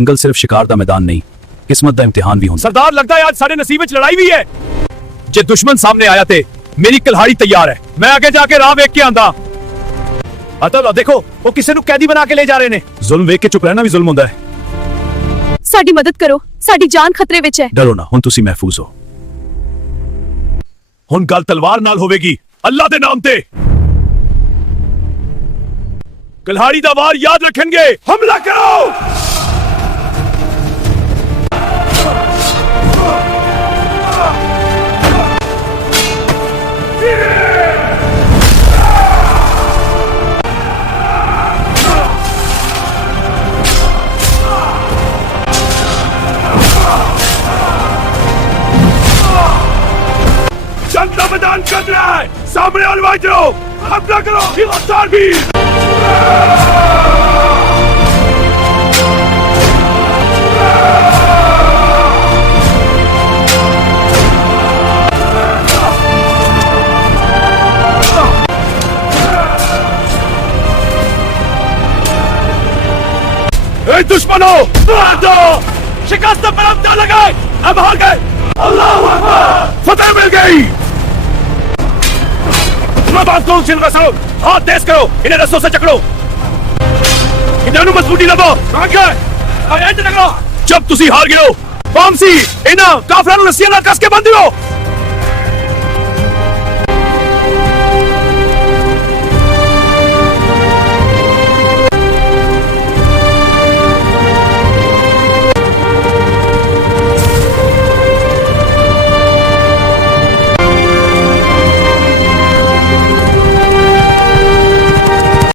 जंगल सिर्फ शिकार का मैदान नहीं, किस्मत का इम्तिहान भी होता। सरदार, लगता है आज साढ़े नसीब च लड़ाई भी है। जे दुश्मन सामने आया थे मेरी कल्हाड़ी तैयार है, मैं आगे जाके राह वेख के आंदा। अतल देखो वो किसी ਨੂੰ कैदी बना के ले जा रहे ने। जुल्म वेख के चुप रहना भी जुल्म होता है। साडी मदद करो, साडी जान खतरे विच है। डरो ना, हुन तुसी महफूज हो। हुन गल तलवार नाल होवेगी, अल्लाह दे नाम ते। कल्हाड़ी दा वार याद रखेंगे, हमला करो। जंग का मैदान चल रहा है, सामने हलवा जाओ, हमला करो। गिरफ्तार भी। दुश्मनों मार दो, शिकस्त पर हम जा लगाए, अब हार गए। अल्लाह अकबर, फतेह मिल गई। हाथ तेज करो, इन्हें रस्सों से चकड़ो, इन्हें मजबूती लगो। जब तुसी हार गए हो वामसी इन्हें काफिरां नूं रस्सियां नाल कस के बंध दियो।